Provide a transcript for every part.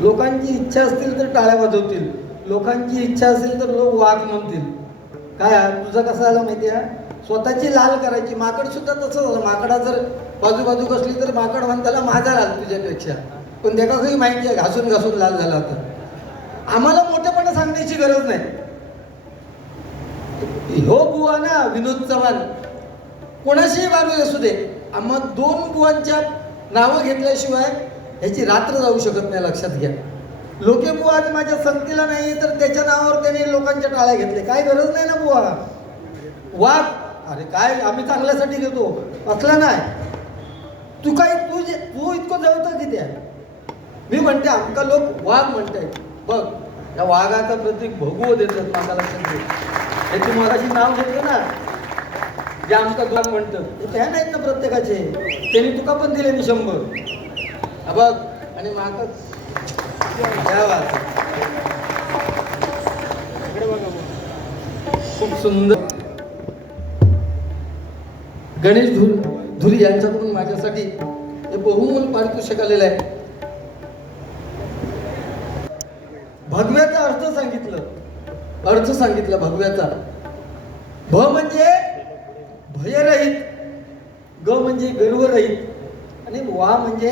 लोकांची इच्छा असतील तर टाळ्या वाजवतील. लोकांची इच्छा असेल तर लोक वाघ म्हणतील. काय तुझं कसं आलं माहिती आहे? स्वतःची लाल करायची. माकड सुद्धा तसं झालं. माकडा जर बाजू बाजू कसली तर माकड म्हण त्याला माझा लाल तुझ्यापेक्षा. पण त्याला काही माहिती आहे घासून घासून लाल झाला होता. आम्हाला मोठेपणा सांगण्याची गरज नाही. हो बुवा ना विनोद चव्हाण. कोणाशीही बाजू असू दे. आम्हा दोन बुवांच्या नावं घेतल्याशिवाय ह्याची रात्र जाऊ शकत नाही लक्षात घ्या. लोके बुवा आज माझ्या संगतीला नाही तर त्याच्या नावावर त्याने लोकांच्या टाळ्या घेतले काय गरज नाही ना बुवा? वाघ अरे काय आम्ही चांगल्यासाठी घेतो. असला नाही. तू काय तू जे तू इतकं जळतं किती आहे? मी म्हणते आमका लोक वाघ म्हणताय बघ या वाघाचा प्रतीक भगवं देतात माझा लक्षात घे हे तू मगाशी नाव घेतलं ना? जे आमका वाघ म्हणतं. ते त्या नाहीत ना प्रत्येकाचे. त्यांनी तुका पण दिले मी शंभर. बघ आणि खूप सुंदर. गणेश धुर धुरी यांच्याकडून माझ्यासाठी हे बहुमूल पारितोषिक आलेलं आहे. भगव्याचा अर्थ सांगितलं. अर्थ सांगितलं भगव्याचा. भ म्हणजे भयरहित ग म्हणजे गर्वरहित आणि वा म्हणजे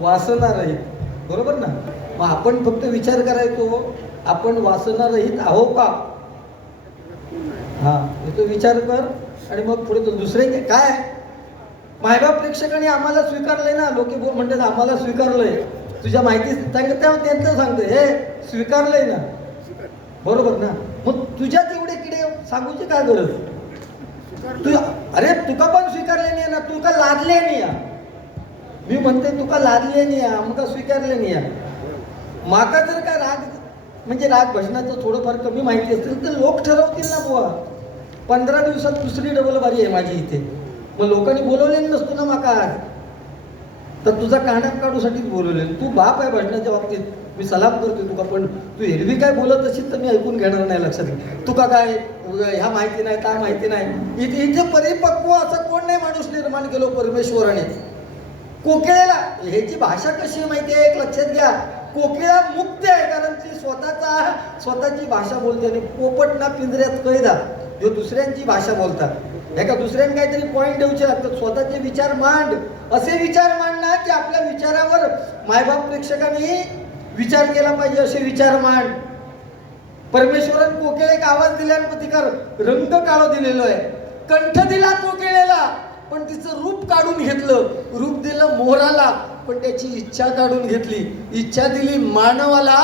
वासनारहित. बरोबर ना? मग आपण फक्त विचार करायचो आपण वासनारहित आहो का? हा तो विचार कर आणि मग पुढे तो दुसरे काय- काय? मायबाप प्रेक्षकांनी आम्हाला स्वीकारलंय ना? लोक बोल म्हणतात आम्हाला स्वीकारलंय. तुझ्या माहिती सांगत त्यांचं सांगतो हे स्वीकारलंय ना. बरोबर ना? मग तुझ्या तेवढे किडे सांगूची काय गरज? तू अरे तुका पण स्वीकारले नाही ना? तुका लादले नाही या? मी म्हणते तुका लादले नाही या मग स्वीकारले नाही या माका जर का राग म्हणजे राग भजनाचं थोडंफार कमी माहिती असेल तर लोक ठरवतील ना बुवा. पंधरा दिवसात दुसरी डबल बारी आहे माझी इथे. मग लोकांनी बोलवलेली नसतो ना माका आज. तर तुझा कानाप काढूसाठीच बोलवले तू बाप आहे भजनाच्या बाबतीत. मी सलाम करतोय तुका पण तू एरवी काय बोलत असेल तर मी ऐकून घेणार नाही लक्षात. घे तुका काय ह्या माहिती नाही त्या माहिती नाही. इथे इथे परिपक्व असं कोण नाही माणूस निर्माण केलो परमेश्वराने. कोकिळेला. ह्याची भाषा कशी आहे माहिती आहे? एक लक्षात घ्या. कोकिळा मुक्त आहे कारण ती स्वतःचा स्वतःची भाषा बोलते आणि पोपट ना पिंजऱ्यात कैदा जो दुसऱ्यांची भाषा बोलतात. एका दुसऱ्यांनी काहीतरी पॉईंट देऊचे लागतात स्वतःचे विचार मांड. असे विचार मांडणार की आपल्या विचारावर मायबाप प्रेक्षकांनी विचार केला पाहिजे. असे विचार मांड. परमेश्वरन कोकिळे एक आवाज दिल्यानंतर प्रतिकार रंग काळो दिलेलो आहे. कंठ दिला कोकिळेला. पण तिचं रूप काढून घेतलं. रूप दिलं मोहराला पण त्याची इच्छा काढून घेतली. इच्छा दिली मानवाला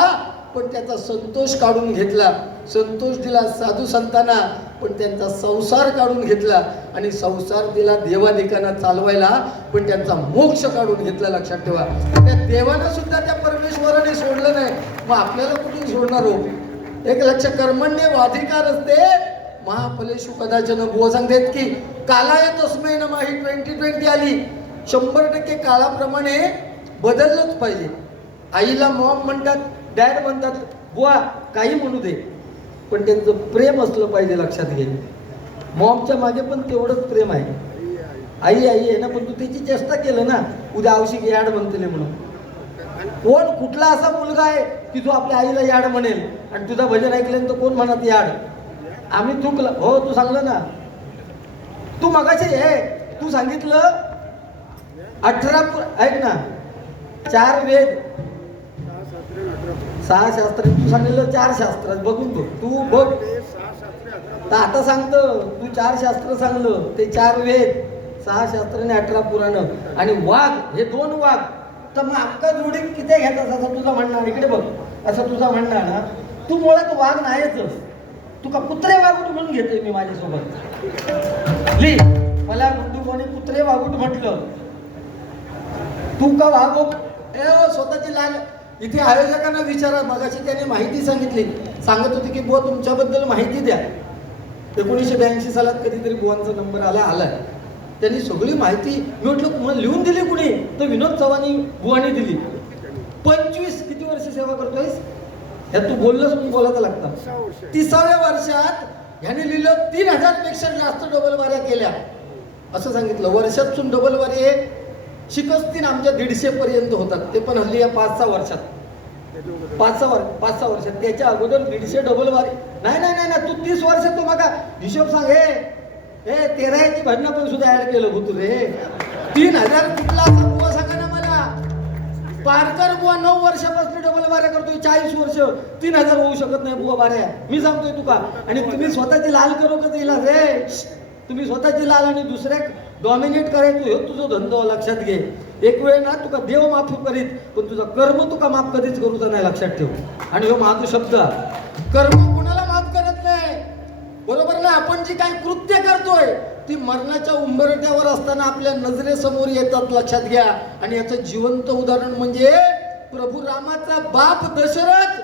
पण त्याचा संतोष काढून घेतला. संतोष दिला साधू संतांना पण त्यांचा संसार काढून घेतला. आणि संसार दिला देवाधिकांना चालवायला पण त्यांचा मोक्ष काढून घेतला लक्षात ठेवा. त्या देवानं सुद्धा त्या परमेश्वराने सोडलं नाही. मग आपल्याला कुठून सोडणार हो? एक लक्ष कर्मण्य वाधिकार असते. महाफलेशु कदाचन बुवा सांगतात की कालाय तस्मै नमा. ही ट्वेंटी ट्वेंटी आली. शंभर टक्के काळाप्रमाणे बदललंच पाहिजे. आईला मॉम म्हणतात डॅड म्हणतात बुवा काही म्हणू दे. पण त्यांचं प्रेम असलं पाहिजे लक्षात घे. मॉमच्या मागे पण तेवढंच प्रेम आहे. आई आई आहे ना पण तू त्याची चेष्टा केलं ना उद्या आवशिक याड म्हणतले म्हणून. कोण कुठला असा मुलगा आहे की जो आपल्या आईला याड म्हणेल? आणि तुझं भजन ऐकल्यानंतर कोण म्हणत याड? आम्ही चुकलं. हो तू सांगलं ना. तू मगाशी हे तू सांगितलं. अठरा ऐक ना. चार वेद. सहा शास्त्र. तू सांगितलं चार शास्त्र. बघून बघ. तू बघ. तर आता सांगतो. तू चार शास्त्र सांगलं. ते चार वेद. सहा शास्त्र आणि अठरा पुराण. आणि वाघ हे दोन वाघ. तर मग अक्का जोडी किती घेतात असं तुझं म्हणणार इकडे बघ. असं तुझा म्हणणार ना. तू मुळात वाघ नाहीच. तुका कुत्रे वागूट म्हणून घेतोय मी माझ्यासोबत. ली मला गुड्डू कुत्रे वागूट म्हटलं. तू का वागो ए स्वतःची लाल इथे आयोजकांना विचारा मगाशी त्याने माहिती सांगितली. सांगत होती की बुवा तुमच्याबद्दल माहिती द्या. एकोणीसशे ब्याऐंशी सालात कधीतरी बुवांचा नंबर आला आलाय. त्यांनी सगळी माहिती मी म्हटलं लिहून दिली कुणी? तर विनोद चव्हाणी बुवानी दिली. पंचवीस किती वर्ष सेवा करतोयस? ह्यात तू बोललंच म्हणून बोलायला लागतं तिसाव्या वर्षात ह्याने लिहिलं तीन हजारपेक्षा जास्त डबल वाऱ्या केल्या. असं सांगितलं. वर्षातून डबल वारे शिकस्तीन आमच्या दीडशे पर्यंत होतात. ते पण हल्ली या पाच सहा वर्षात पाच सहा वर्ष पाच सहा वर्ष त्याच्या अगोदर दीडशे डबल वारी नाही नाही नाही. तू तीस वर्ष तू मका हिशोब सांग हे हे तेराची भरणं पण सुद्धा ऍड केलं हो तू रे. तीन हजार कुठला पारकर बुवा नऊ वर्षापासून डबल बाऱ्या करतोय चाळीस वर्ष. तीन हजार होऊ शकत नाही बुवा बाऱ्या मी सांगतोय तुका. आणि तुम्ही स्वतःची लाल करू का तिला? रे तुम्ही स्वतःची लाल आणि दुसऱ्या डॉमिनेट करायचो हे तुझं धंदो लक्षात घे. एक वेळ ना तुका देव माफ करीत पण तुझं कर्म तुका माफ कधीच करूचा नाही लक्षात ठेव. आणि हो माझा शब्द. कर्म कुणाला माफ करत नाही? बरोबर ना? आपण जी काही कृत्य करतोय ती मरणाच्या उंबरट्यावर असताना आपल्या नजरेसमोर येतात लक्षात घ्या. आणि याचं जिवंत उदाहरण म्हणजे प्रभू रामाचा बाप दशरथ.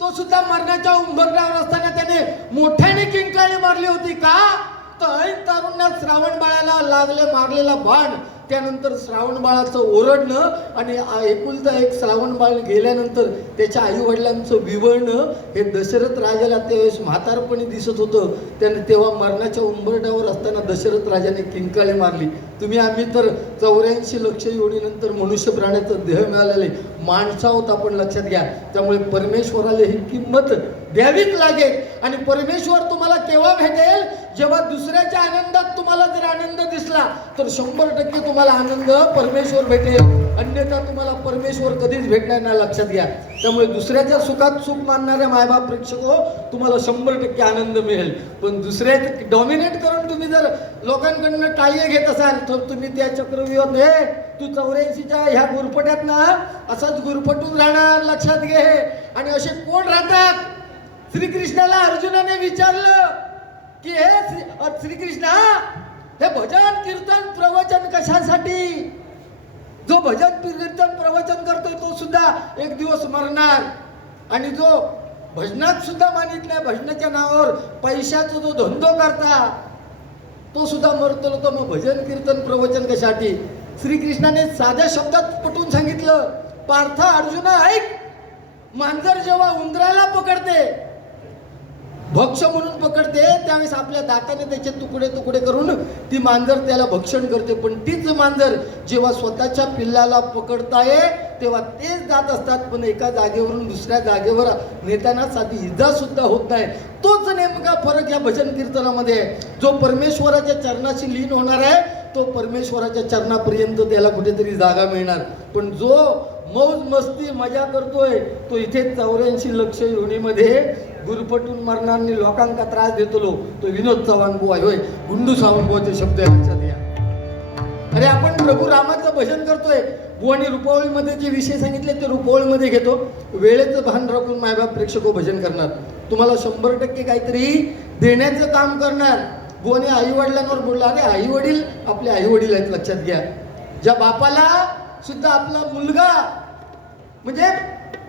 तो सुद्धा मरणाच्या उंबरट्यावर असताना त्याने मोठ्याने किंकाळी मारली होती का? तर ऐन तारुण्यात श्रावण बाळाला लागले मारलेला बाण. त्यानंतर श्रावण बाळाचं ओरडणं आणि एकुलता एक श्रावण बाळ गेल्यानंतर त्याच्या आईवडिलांचं विवळणं हे दशरथ राजाला त्यावेळेस म्हातारपणी दिसत होतं. त्याने तेव्हा मरणाच्या उंबरट्यावर असताना दशरथ राजाने किंकाळी मारली. तुम्ही आम्ही तर चौऱ्याऐंशी लक्ष योडीनंतर मनुष्य प्राण्याचं देह मिळालेले माणसं आहोत आपण लक्षात घ्या. त्यामुळे परमेश्वराला ही किंमत द्यावीच लागेल. आणि परमेश्वर तुम्हाला केव्हा भेटेल जेव्हा दुसऱ्याच्या आनंदात तुम्हाला जर आनंद दिसला तर शंभर टक्के तुम्हाला आनंद परमेश्वर भेटेल. अन्यथा तुम्हाला परमेश्वर कधीच भेटणार नाही लक्षात घ्या. त्यामुळे दुसऱ्याच्या सुखात सुख मानणाऱ्या मायबाप प्रेक्षक हो तुम्हाला शंभर टक्के आनंद मिळेल. पण दुसऱ्या डॉमिनेट करून तुम्ही जर लोकांकडनं टाळ्य घेत असाल तर तुम्ही त्या चक्रव्यूहात हे तू चौऱ्याऐंशीच्या ह्या गुरफट्यात ना असाच गुरफटून राहणार लक्षात घे. आणि असे कोण राहतात? श्रीकृष्णाला अर्जुनाने विचारलं की हे श्रीकृष्णा हे भजन कीर्तन प्रवचन कशासाठी? जो भजन कीर्तन प्रवचन करतो तो सुद्धा एक दिवस मरणार. आणि जो भजनात सुद्धा मानित नाही भजनाच्या नावावर पैशाचा जो धंदो करता तो सुद्धा मरतो. तो मग भजन कीर्तन प्रवचन कशासाठी? श्रीकृष्णाने साध्या शब्दात पटवून सांगितलं पार्थ अर्जुना ऐक! मांजर जेव्हा उंदराला पकडते भक्ष म्हणून पकडते त्यावेळेस आपल्या दाताने त्याचे तुकडे तुकडे करून ती मांजर त्याला भक्षण करते. पण तीच मांजर जेव्हा स्वतःच्या पिल्लाला पकडताय तेव्हा तेच जात असतात पण एका जागेवरून दुसऱ्या जागेवर नेताना साधी इजा सुद्धा होत नाही. तोच नेमका फरक या भजन कीर्तनामध्ये आहे. जो परमेश्वराच्या चरणाशी लीन होणार आहे तो परमेश्वराच्या चरणापर्यंत त्याला कुठेतरी जागा मिळणार. पण जो मौज मस्ती मजा करतोय. तो इथे चौऱ्याऐंशी लक्ष योनीमध्ये गुरफटून मरणारनी लोकांका त्रास देतो तो विनोद चव्हाण बुवा होय. गुंडू सावंत बुवाचे शब्द आहे लक्षात घ्या अरे आपण प्रभू रामाचं भजन करतोय. बुवानी रुपावळीमध्ये जे विषय सांगितले ते रुपावळीमध्ये घेतो. वेळेचं भान राखून मायबाप प्रेक्षक हो भजन करणार. तुम्हाला शंभर टक्के काहीतरी देण्याचं काम करणार. बुवाने आई वडिलांवर बोलला अरे आई वडील आपले आई वडील आहेत लक्षात घ्या. ज्या बापाला सुद्धा आपला मुलगा म्हणजे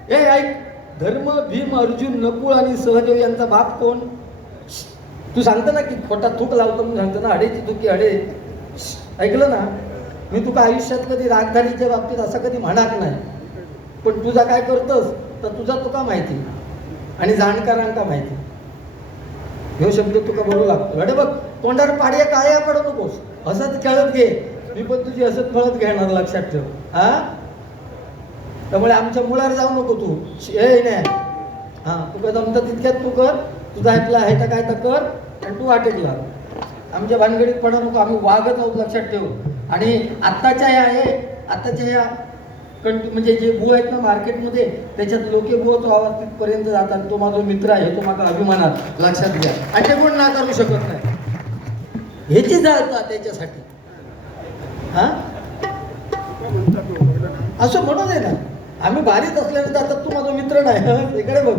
हे ऐक धर्म भीम अर्जुन नकुळ आणि सहदेव यांचा बाप कोण? तू सांगतो ना की खोटा थूक लावतो म्हणून सांगतो ना अडेची तुकी अडे. ऐकलं ना? मी तुका आयुष्यात कधी रागधारीच्या बाबतीत असं कधी म्हणार नाही. पण तुझा काय करतोस तर तुझा तुका माहिती. आणि जाणकारांका माहिती. ह्यो शब्द तुका बोलू लागतो. अरे बघ तोंडावर पाड्या काळ्या पडू नकोस. हसत खेळत घे. मी पण तुझी हसत फळत घेणार लक्षात ठेव. हा? त्यामुळे आमच्या मुळावर जाऊ नको तू. हे नाही हा तुका जमतं तितक्यात तू कर. तुझा ऐकला आहे तर काय तर कर. आणि तू वाटेकला आमच्या भानगडीत पडू नको. आम्ही वागत आहोत लक्षात ठेव. आणि आत्ताच्या या आहे आत्ताच्या या कंट म्हणजे जे भू आहेत ना मार्केटमध्ये त्याच्यात लोके बुवाचा आवाज तिथपर्यंत जातात. तो माझा मित्र आहे. तो माझा अभिमानात लक्षात घ्या. आणि ते कोण नाकारू शकत नाही. ह्याची जाळता त्याच्यासाठी. हा? असं म्हणून आहे ना. आम्ही बारीत असल्यानंतर आता तू माझा मित्र नाही इकडे बघ.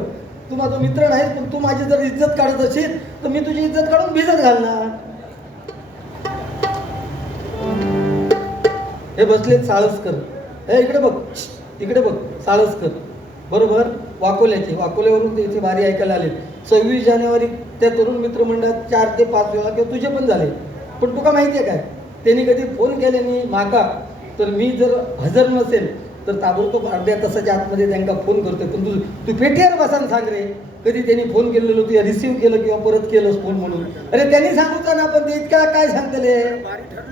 तू माझा मित्र नाही पण तू माझी जर इज्जत काढत असेल तर मी तुझी इज्जत काढून भिजत घालणार. हे बसले साळसकर. हे इकडे बघ. इकडे बघ साळसकर. बरोबर? वाकोल्याचे. वाकोल्यावरून ते इथे भारी ऐकायला आले सव्वीस जानेवारी त्या तरुण मित्रमंडळात चार ते पाच वेळा किंवा तुझे पण झाले. पण तुका माहिती आहे काय? त्यांनी कधी फोन केल्याने माका. तर मी जर हजर नसेल तर ताबडतोब अर्ध्या तासाच्या आतमध्ये त्यांना फोन करतोय. पण तू तू पेटीवर बसान सांग रे. कधी त्यांनी फोन केलेलो तू रिसिव्ह केलं किंवा परत केलंस फोन म्हणून. अरे त्यांनी सांगू ना पण ते इतक्या काय सांगतले?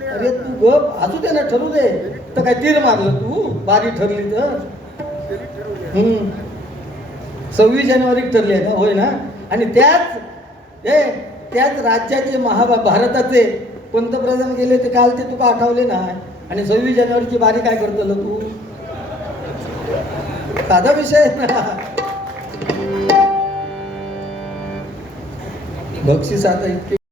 अरे तू गप असू दे ना ठरू दे. तर काय तीर मारलं तू? बारी ठरली तर? हम्म. सव्वीस जानेवारी ठरली आहे ना होय ना? आणि त्याच ए त्याच राज्याचे महाभा भारताचे पंतप्रधान गेले ते काल ते तुका आठवले ना? आणि सव्वीस जानेवारीची बारी काय करतलं तू? साधा विषय. ना बक्षीस आता इतके